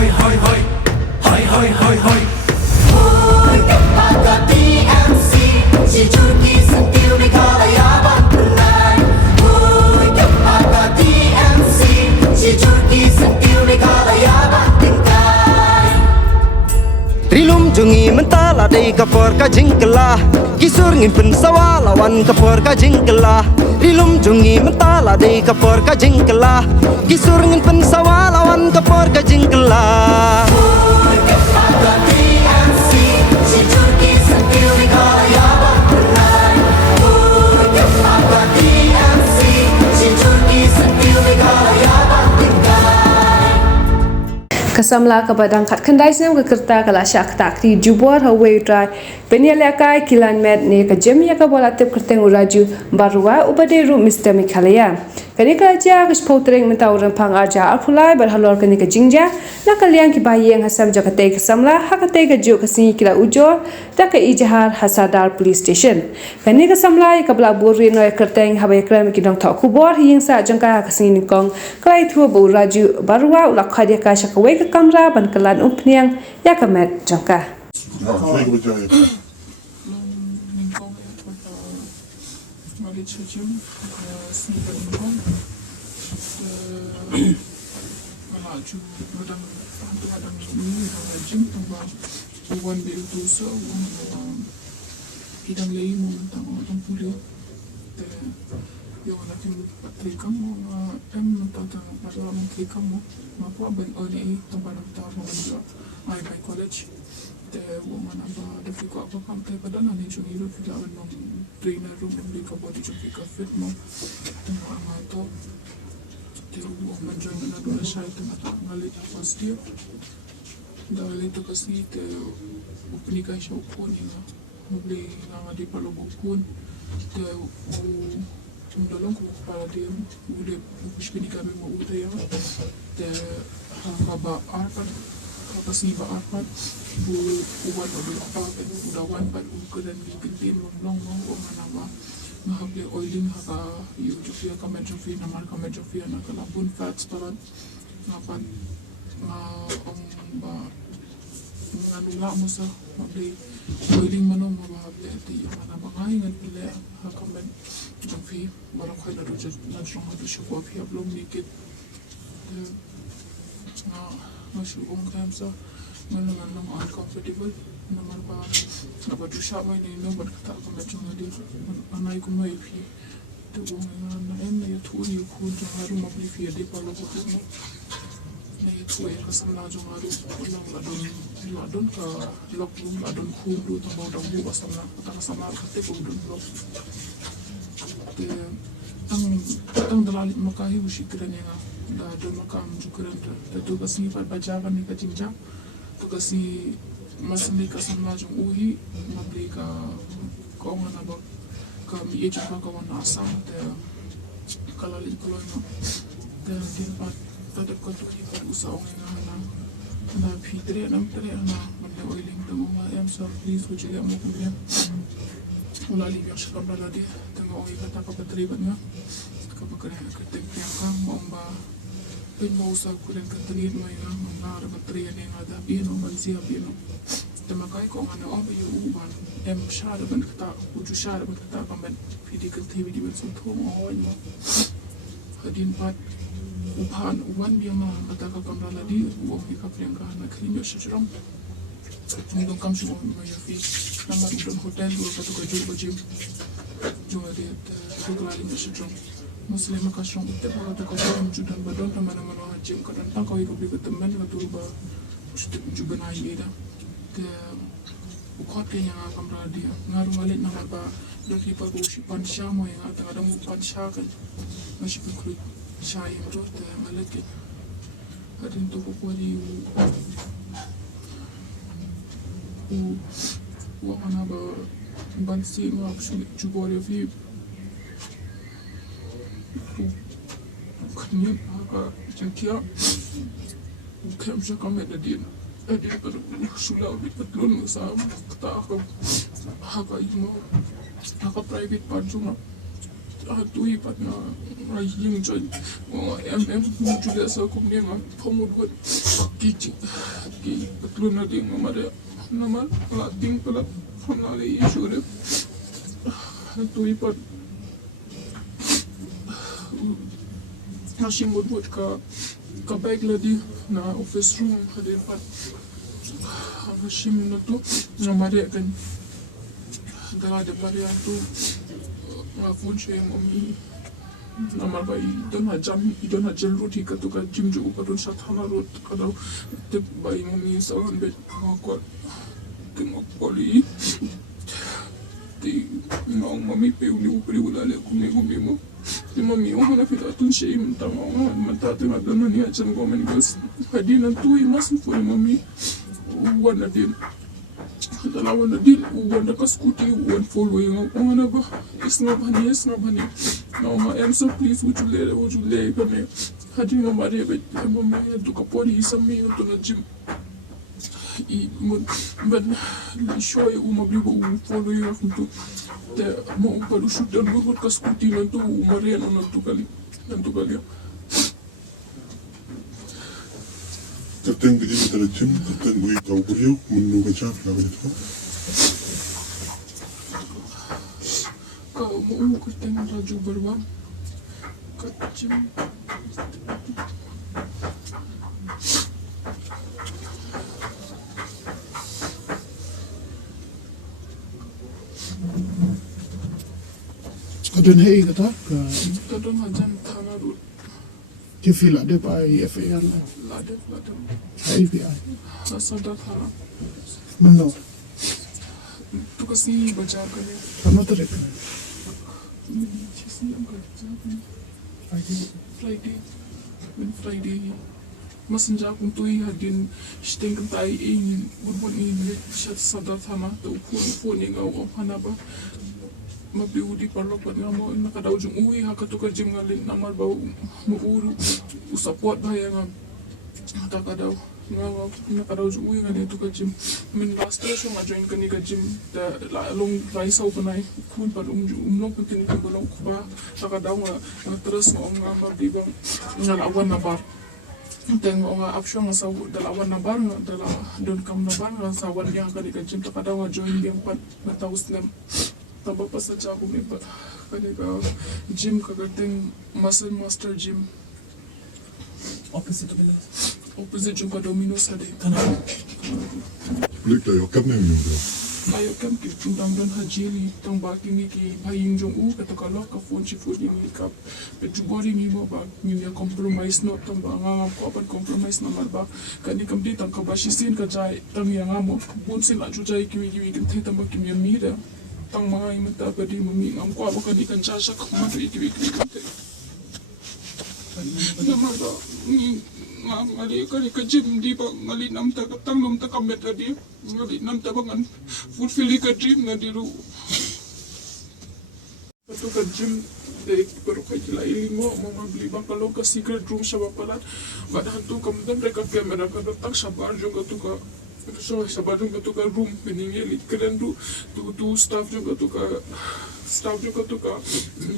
hoi hoi hoi hoi hoi hoi hoi Ôi các bạn cả TMC chỉ chung ký sân tiêu đi cả là ya bạn từng ngày Ôi các bạn cả TMC chỉ chung ký sân tiêu đi cả là ya bạn từng ngày Rilum jungi mentala dei kapor ka jingkela Kisur ngin pen sawa lawan kapor ka jingkela Rilum jungi mentala dei kapor ka jingkela Kisur ngin pen sawa lawan kapor ka jingkela Ôi các bạn cả TMC chỉ chung ký sân tiêu đi cả là ya bạn từng ngày Ôi các bạn cả TMC chỉ chung ký sân tiêu đi cả là ya bạn từng ngày Kasamla kabadang khat khandai sem ka kerta kala shak takti jubor hawe try penyala kai kilan met ne ka jemia ka bola tep kerteng uraju barwa ubade ru Mr Mikhalaya kani ka ja ka spotreng mentau ran phang arja alphulai bar halor kani ka jingja na kalyang ki bayeng hasam jakate ka samla hakate ka jo ka si kila ujor ta ka ijahar hasadar police station kani ka samla ka bla borri no kerteng hawe kram ki dong tha khubor hing sa jangka ka sin kong klai thu bu raju barwa ulakhadia ka shakwe ka kamra ban kalan upniang yakamet jangka idang lei mo tang tang pulio te yo na kin patri kamu em ta ta parla mo tri kamu ma po ben oni tong ba ta mo jo ai by college te wo mana ba de fi ko kam te padan ani chu ni ru fi la no trainer room ni ko body chu fi ka fit mo te mo ma to te wo man jo na do na shai te ma ngali first year da le to ka si te upni ka sho ko ni na muli nga di palubukun te umdolong ko para dia ule pushkini kami mo utaya te haba arpan kapasni ba arpan bu uwan o apa udawan pan ukuran di pintin long o manama mahable oiling haka yujufia kamedrofia na marka medrofia na kalabun fats paran ngapan ba nganula mo sa mabli boiling manong mabahable ati mana bangai ngan ile hakamen fi bara khoy na rujat na strong hadu shukwa fi ablom nikit na shugong kamsa ngana nang uncomfortable na marba na ba du sha mai ni no ban kata ka me chung di anai ko mai fi to go na em ya tu ni ku to haru mabli fi de palo ko no na ya tu ya kasam na jong haru la don ka lok room la don khu du to ba dong bu basam na ta kasam na ka te ko dun lok te tang dalali makahi ushi kirane na da don makam jukuran ta to kasi pa bajaga ni ka jinja to kasi masli kasam na jong uhi mabli ka ko na ba ka mi e jong ka na asam te kalali ko no te din pa ta de ko to ki pa usaw na na pidre na mande oiling to ma am so please would you get more from wala li ya shaka bla di tanga oi kata ka patri banya ka bakare ka te ka momba pin mo sa kulen ka tani mo ya na ra patri ne nga da bi no man sia bi no te makai ko ngana o bi u ban em shara ban kata u ju shara ban kata ka men pidi ka te bi ban so thong o no hadin pat upan uwan bi ma kata ka kamra la di u o ka priyanka na khinyo shajram Mungkin kamu semua ya fi nama dan hotel dulu kata kerja baju jual dia tu kelali macam tu Muslim makasih orang itu kalau tak kau menjudan badan teman mana haji kadang tak kau ikut beli teman kata ubah juga naik ida ke ukot kenya akan berada ngaruh balik nama ba dari pada usi pansha mo yang ada mu pansha kan masih berkulit syai tu te balik ke ada tu kau di وأنا بنسي ما بشوف جباري في وكني هكا جنكيا وكم شكا من الدين أدين شو لا بيتلون مسام كتاعهم هكا يمو هكا برايفت بارجونا هتوي بدنا رايحين جاي وأم موجودة ساكم نيما فمود ki betul na ding mamare naman la ding pala hamna le issue re tu ipat hashim wood ka bag ladi na office room hade pat hashim na tu namare kan dala de bari tu ma funche mami namar ba idona jam roti ka tu ka jimju upadun sathana rot kada te ba mami sawan be ko tengok poli ti ngong mami pe uni upri ulale kumi mo ti mami o na fita tun shei mtama mata te madona ni acham gomen gas hadina tu imas fu mami wana din dala wana din wana ka scooty wan following wana ba isna bani no ma am so please would you lay kame hadina mari be mami tu ka poli isami to na gym ben shoy bibo follow you after te mo paru shoot dan burut ka scooty nantu marian nantu kali Terteng ke ini terjun, terteng gue kau beriu menunggu cak nak begitu. Kau mau kerteng raju berbang kecil. Kadun hei kata Kadun hajan tanah rut ke feel ada pai FAR lah. lada IPI. sadar tanah Mana? tu kasi baca kali Kamu terek. Cisi yang kerja Friday Messenger kung tuwi hadin sting tay in burbun in shat sadar tanah tu phone yang au hana ba mabiudi parlo pat nga mo nakadaw jung uwi ha katukar jim ngalin namar ba muuru usapot ba yang nakadaw nakadaw jung uwi ngalin tukar jim min last year so nga join kani ka jim da long rise au banai kun par umlong kuntin ka bolong ba nakadaw nga terus nga mabibang ngalawan na bar Tengok nga option nga sa dalawan na bar nga don kam na bar nga sa wan yang kani ka jim takadaw nga join yang pat mataus nam Taba pa sa Tiago may pa kanika gym kagating muscle master gym. Opposite bila. Opposite yung ka Domino's hadi. Blik dah yokat ni minggu. Ayo kan kitundang don hajili tong baki ni ki baying jong katakalo ka phone si food ni ka petubori ni mo ba ni compromise no tong ba nga ko pan compromise na marba kani kamdi tang ka bashisin ka jai tang yang amo pun sin la jujai kimi kan theta ba kimi mira tang mga imata pa di mami ang ko ba kani kan chasak ma iki naman ba ngali kali ka gym di ba ngali nam ta tang nam ta kamet di ngali nam ta bangan fulfill ka dream na diru Patu ka gym dari baru ka kila ilingo mo mabli bang kalau ka secret room sa bapalat badahan tu kam dan mereka kamera ka tak sabar juga tu ka so sabar juga tu ka room piningili keren tu staff juga tu ka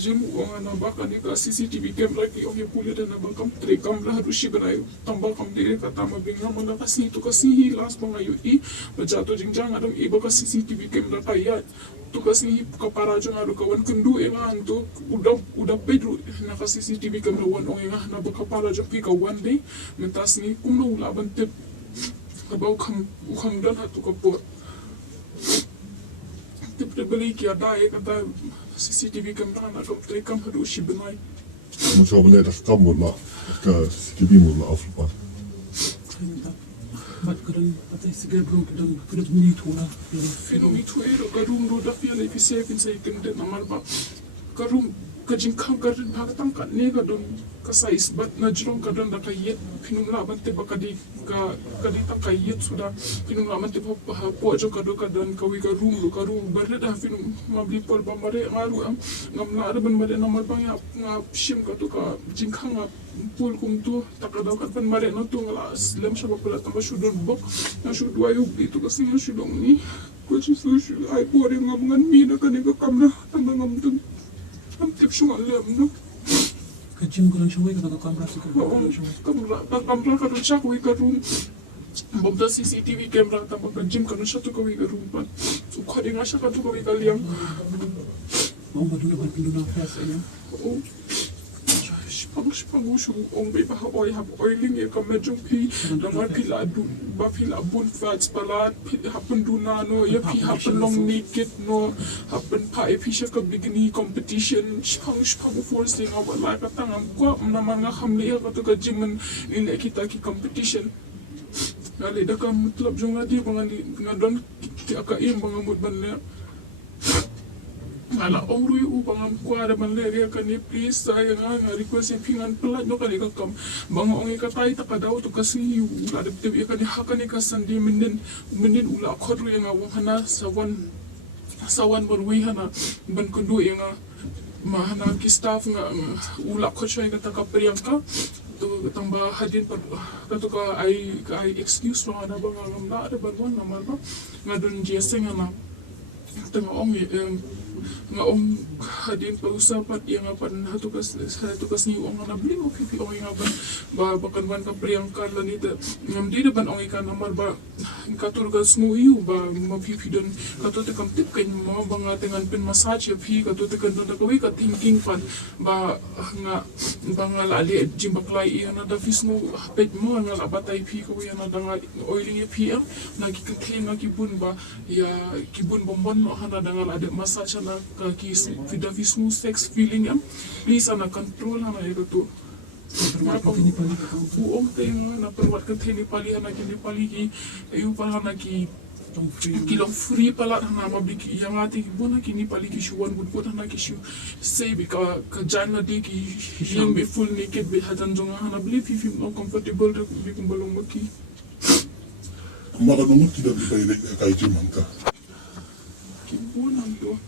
gym orang na baka ni ka CCTV camera ki oke puli dan na bangkam tre kamera harus si benai tambah kam dire kata mabinga mana kasi tu kasi last bangayu I bajato jingjang adang iba ka CCTV camera kaya tu kasi kapara jang aru kawan kendu engan tu udah pedro na ka CCTV camera wan ong engan na baka para jang pi ka one day mentas ni kumno laban tip kabaw kam dan hatu kapot tip de beli ki ada kata CCTV camera na kam tre kam harus si benai Macam boleh dah kamu lah, ke kibimu lah aflepas. Mat kadang patay sige bro kadang kulit minito na. Fino mito karung ro da fiala fi seven say kende namal ba karung kajing kang karin bhagatang ka ne kadon ka size bat na jrong kadon da kayet finum la bante ba kadi tang kayet suda finum la bante po jo kadon kawi ka room lo karung berde da finum mabli pol ba mare ngaru am ngam na ada ban mare namal bang ya nga shim ka to ka jing kang pul kum tu takadaw kat ban mare no tu ngala lem sa ba pala tamba shudon bok na shudwa yu itu kasi nga shudong ni ko chi su shu ai pore ngam ngan mi na kani ka kamna tamba ngam tu am tip shu ngal lem no Kecil kalau syawai kata kamera sih kamera kadang siya ko ka room Bogda CCTV camera tambah ka gym kadang siya to ka room pan so kadi nga siya ka to ka liang mau berdua berdua fast ya oh Spang ushu ong be bah oil have oiling e ka medyo pi na mar pila du ba pila bun fats palat happen du na no ya pi happen long naked no happen pa e pi ka bikini competition spang forcing of la ka tangam ko na man nga khamle ka to ka gym in kita ki competition ngali da ka mutlab jong ladi nga don ka im bang mud ban le Ala ongru u bangam kuada malaria kan ni please saya nga request yang pingan pelat no kan ikam bang ongi katai ta kadau to kasi u la de te kan hakan ka sandi menden ula khodru yang awang hana sawan berwi hana ban kundu yang mahana ki staff nga ula khocho yang ta ka priyanka to tamba hadin par to ka ai excuse lo ana bang na ada ban na ma ngadun jeseng na tengah ongi nga hadin pag-usapan yang apan hatukas ni ong na bli mo pipi ong nga ba bakan ban ka priangka lanita ngam di ban ong ka namar ba katur ka smuyu ba mapipi don kato te kam tip kan mo ba nga tengan pin massage pi kato te kan don ka wi ka thinking pan ba nga lali jimbaklai iya na da fismu pet mo nga labatay pi ko ya na da nga oiling pi am nagi ka clean nagi bun ba ya kibun bombon no hana da nga lade massage na ki vida vismu sex feeling am please ana control ana ito uong teng na perwat ka teni pali ana kini pali ki ayu pala na ki kilong free pala na mabiki yang ati bona kini pali ki shuwan bud bona ki shu say ka jana di ki yang be full naked be hadan jonga ana believe if you comfortable bi kumbalong maki maka nungut tidak dibayar kayak mangka kibunan to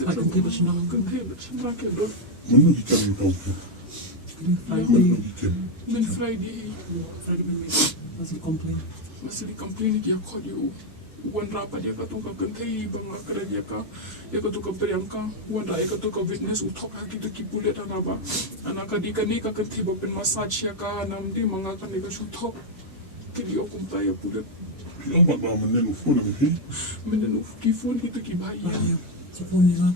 Akan tiba senang Menu ikan tahu Friday Men Friday masih di komplain dia kau dia wan rapa dia kata kau kentai bang akar dia kau dia kata kau periangka wan rai kata kau witness utok lagi tu kipulet anaba anak adik ni kau kentai bapen massage ya kau nam di mangakan dia kau utok kiri aku kumpai ya pulet yang mak menen ufo na mesti menen uf kifun kita kibaya Sepuluh ni lah